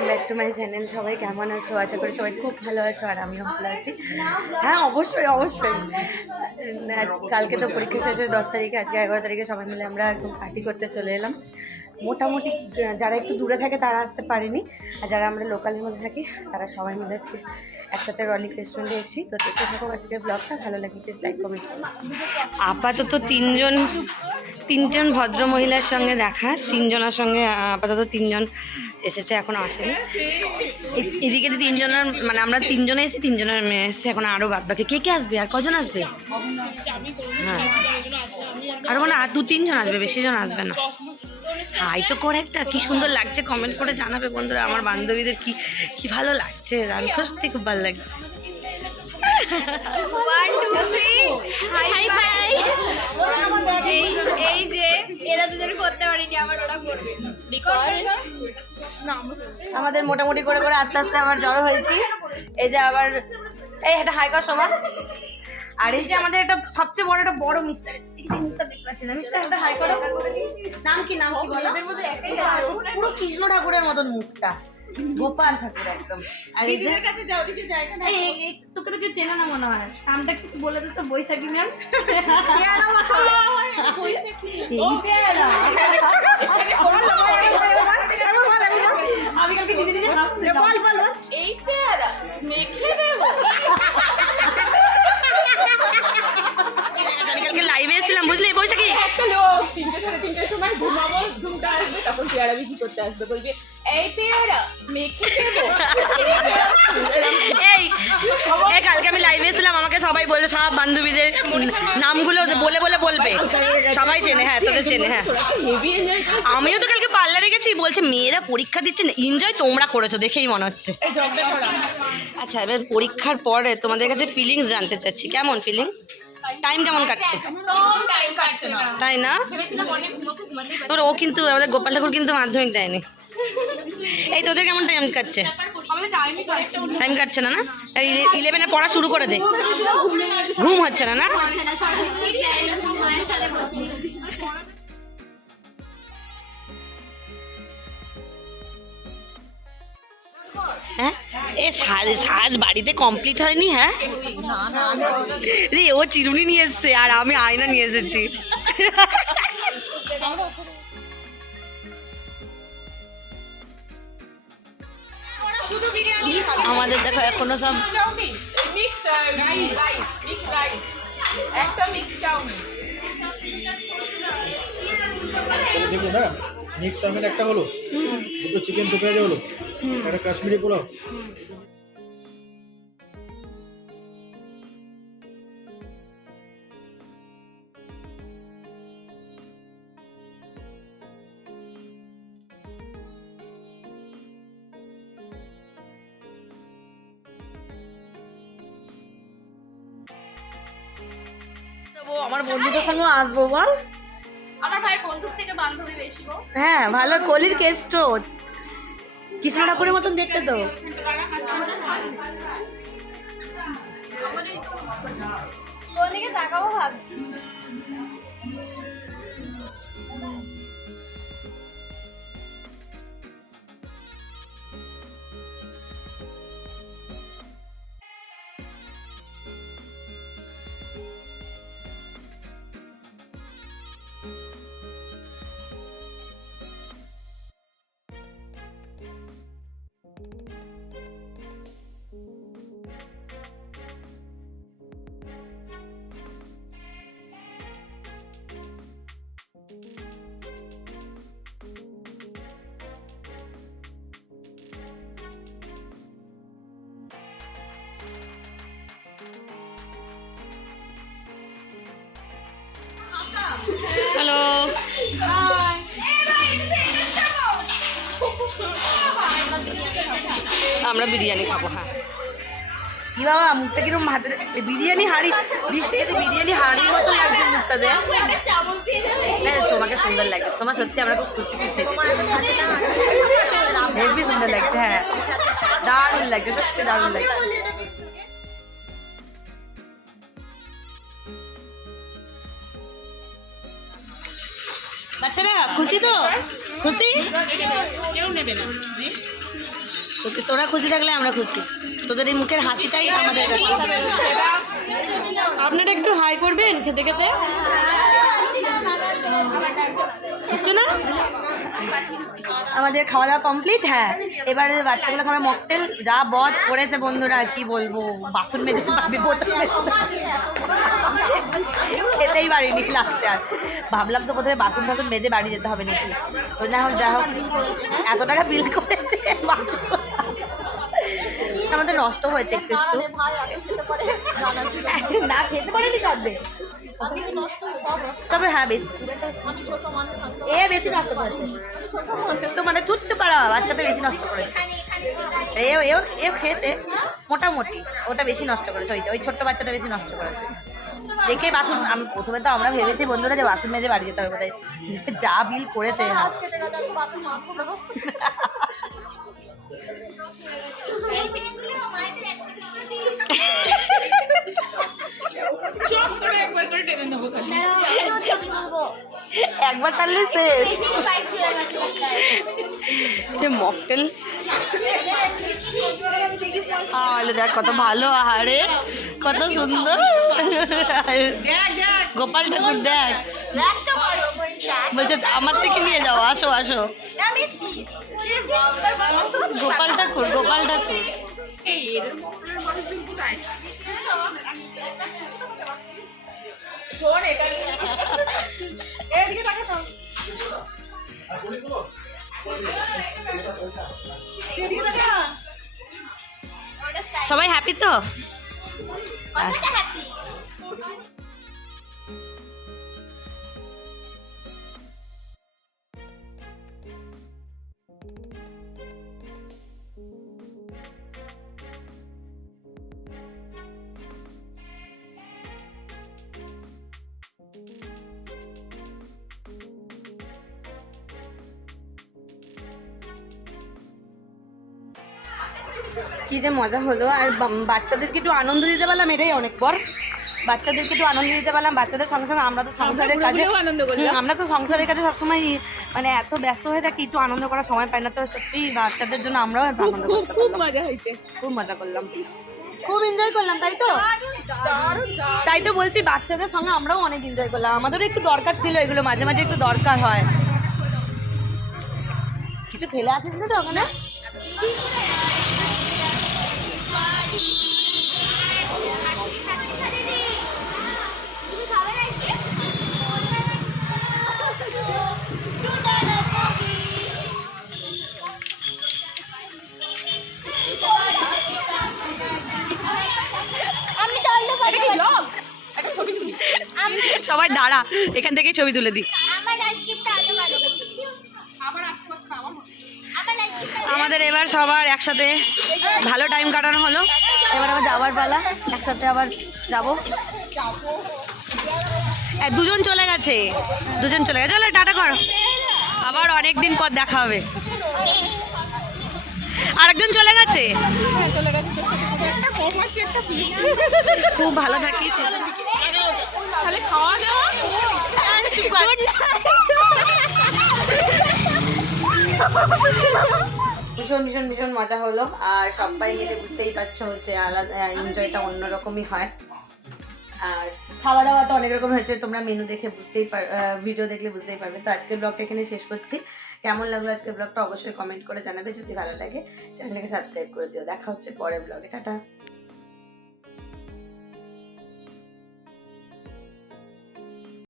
Welcome back to my channel সবাই কেমন আছো? আশা করি সবাই খুব ভালো আছো আর আমিও ভালো আছি। হ্যাঁ অবশ্যই অবশ্যই। কালকে তো পরীক্ষা শেষ হয়ে দশ তারিখে, আজকে এগারো তারিখে সবাই মিলে আমরা একদম পার্টি করতে চলে এলাম। মোটামুটি, যারা একটু দূরে থাকে তারা আসতে পারেনি। আর যারা আমরা লোকালের মধ্যে থাকি, তারা সবাই মিলে আজকে একসাথে রনিক রেস্টুরেন্টে এসেছি। তো দেখতে থাকো আজকে ব্লগটা ভালো লাগে প্লিজ লাইক কমেন্ট আপাতত তিনজন তিনজন ভদ্র মহিলার সঙ্গে দেখা তিনজনের সঙ্গে আপাতত তিনজন এসেছে এখন আসেনি। এদিকে তো তিনজনের মানে আমরা তিনজনে এসেছি তিনজনের মেয়ে এসেছে এখন আরও বাদ বাকি কে কে আসবে আর কজন আসবে? হ্যাঁ। আরও মানে আর দু তিনজন আসবে বেশি জন আসবে না। হাই তো করে একটা কি সুন্দর লাগছে কমেন্ট করে জানাবে বন্ধুরা আমার বান্ধবীদের কি কি ভালো লাগছে রান সত্যি খুব ভালো লাগছে। এই যে এরা দুজন করতে পারেনি ওরা করবে। আমাদের মোটামুটি করে করে আস্তে আস্তে আবার জড়ো হয়েছি। এই যে আবার এই একটা হাই কর সমান। আর এই যে আমাদের একটা সবচেয়ে বড় একটা বড় মিস্টার মিস্টার দেখতে পাচ্ছি না? মিস্টার একটা হাই করো। নাম কি? নাম কি বলো? পুরো কৃষ্ণ ঠাকুরের মতন মুখটা। গোপাল ঠাকুর একদম। আর এই যে এই, এই, এই, তোকে তো কেউ চেনে না মনে হয়। নামটা একটু বলে দিত বৈশাখী ম্যাম। আমি কালকে বল বল বল। এই পেয়ারা। মেখে দেবো আমি কালকে লাইভে এসেছিলাম বুঝলি? বৈশাখী একটা লোক তিনটে সাড়ে তিনটের সময় ঘুমাবো ঘুমটা আসবে তখন পেয়ারা বিক্রি করতে আসবে বলবে এই পেয়ারা মেখে দেবো? এই এই কালকে আমি লাইভে এসেছিলাম আমাকে সবাই বলছে সব বান্ধবীদের নামগুলো বলে বলে বলবে। সবাই চেনে হ্যাঁ তোদের চেনে হ্যাঁ। আমিও তো কালকে পার্লারে গেছি বলছে মেয়েরা পরীক্ষা দিচ্ছে না এনজয় তোমরা করেছ দেখেই মনে হচ্ছে। আচ্ছা এবার পরীক্ষার পরে তোমাদের কাছে ফিলিংস জানতে চাচ্ছি কেমন ফিলিংস টাইম কেমন কাটছে? তাই না? তোর ও কিন্তু, আমাদের গোপাল ঠাকুর কিন্তু মাধ্যমিক দেয়নি। এই তোদের কেমন টাইম কাটছে। টাইম কাটছে না না? ইলেভেনে পড়া শুরু করে দে। ঘুম হচ্ছে না না? হ্যাঁ? এ সাজ সাজ বাড়িতে কমপ্লিট হয়নি হ্যাঁ? রে, ও চিরুনি নিয়ে এসছে আর আমি আয়না নিয়ে এসেছি। আমাদের দেখো, এখনও সব রাইস একটা মিক্স চাউমিন একটা হলো দুটো চিকেন দু হলো একটা কাশ্মীরি পোলাও? আমার বন্ধুদের সঙ্গে আসব বল। আমার ভাইয়ের বন্ধুর থেকে বান্ধবী বেশি গো হ্যাঁ ভালো কলির কেষ্ট কৃষ্ণ ঠাকুরের মতন দেখতে তো। তাকাবো ভাবছি। আমরা বিরিয়ানি খাব হ্যাঁ। কি বাবা মুখটা কীরকম হাতের বিরিয়ানি হাড়ি বিরিয়ানি হাড়ির মতো লাগছে মুখটা দিয়ে হ্যাঁ সোমাকে সুন্দর লাগছে। সোমা সত্যি আমরা খুব খুশি খুশি হেভি সুন্দর লাগছে হ্যাঁ। দারুণ লাগছে সত্যি দারুণ লাগছে। বাচ্চারা খুশি তো? খুশি? কেউ নেবে না। খুশি। তোরা খুশি থাকলে আমরা খুশি। তোদের এই মুখের হাসিটাই আমাদের কাছে। আপনারা একটু হাই করবেন খেতে খেতে? না? আমাদের খাওয়া দাওয়া কমপ্লিট হ্যাঁ। এবারে বাচ্চাগুলো খাবে মকটেল। যা বধ করেছে বন্ধুরা, কি বলব? বাসন মেজে পাবে বোতল খেতেই পারিনি লাস্টে আর ভাবলাম তো প্রথমে বাসন টাসন মেজে বাড়ি যেতে হবে নাকি? তো না হোক, যা হোক, এত টাকা বিল করেছে আমাদের নষ্ট হয়েছে একটু একটু। না, খেতে পারেনি তবে তবে হ্যাঁ বেশি। এ, বেশি নষ্ট করেছে। ছোট্ট মানে ছোট্ট পাড়া বাচ্চাটা বেশি নষ্ট করেছে। এও এও এও খেয়েছে, মোটামুটি। ওটা বেশি নষ্ট করেছে ওইটা ওই ছোট্ট বাচ্চাটা বেশি নষ্ট করেছে। দেখে বাসন প্রথমে তো আমরা ভেবেছি বন্ধুরা যে বাসন মেজে বাড়ি যেতে হবে বোধহয়। যা বিল করেছে। একবার টানলে শেষ। যে মকটেল। আলে দেখ কত ভালো আহারে, কত সুন্দর। গোপাল ঠাকুর, দেখ। বলছে, আমার থেকে নিয়ে যাও, আসো আসো। গোপাল ঠাকুর গোপাল ঠাকুর। শোন, এটা এদিকে শোন। এদিকে সবাই হ্যাপি তো? কি যে মজা হলো। আর বাচ্চাদেরকে একটু আনন্দ দিতে পারলাম এটাই অনেক পর বাচ্চাদেরকে একটু আনন্দ দিতে পারলাম বাচ্চাদের সঙ্গে সঙ্গে আমরা তো সংসারের কাজে আনন্দ করলাম। আমরা তো সংসারের কাজে সবসময় মানে এত ব্যস্ত হয়ে থাকি একটু আনন্দ করার সময় পাই না তো সত্যি বাচ্চাদের জন্য আমরাও আনন্দ খুব মজা হয়েছে। খুব মজা করলাম। খুব এনজয় করলাম তাই তো? তাই তো বলছি বাচ্চাদের সঙ্গে আমরাও অনেক এনজয় করলাম। আমাদেরও একটু দরকার ছিল এগুলো মাঝে মাঝে একটু দরকার হয়। কিছু ফেলে আসিস না তো ওখানে? সবাই দাঁড়া এখান থেকেই ছবি তুলে দিই। এবার সবার একসাথে ভালো টাইম কাটানো হলো। এবার আবার যাওয়ার পালা, একসাথে আবার যাব। দুজন চলে গেছে। দুজন চলে গেছে। টাটা কর। আবার অনেক দিন পর দেখা হবে। আরেকজন চলে গেছে? খুব ভালো থাকিস। খাওয়া দাওয়া ভীষণ ভীষণ ভীষণ মজা হলো। আর সবাই মিলে বুঝতেই পারছ হচ্ছে আলাদা এনজয়টা অন্যরকমই হয়। আর খাওয়া দাওয়া তো অনেক রকম হয়েছে, তোমরা মেনু দেখে বুঝতেই পার ভিডিও দেখলে বুঝতেই পারবে। তো আজকের ব্লগটা এখানে শেষ করছি। কেমন লাগল আজকের ব্লগটা অবশ্যই কমেন্ট করে জানাবে। যদি ভালো লাগে চ্যানেলটাকে সাবস্ক্রাইব করে দিও। দেখা হচ্ছে পরের ব্লগে টাটা।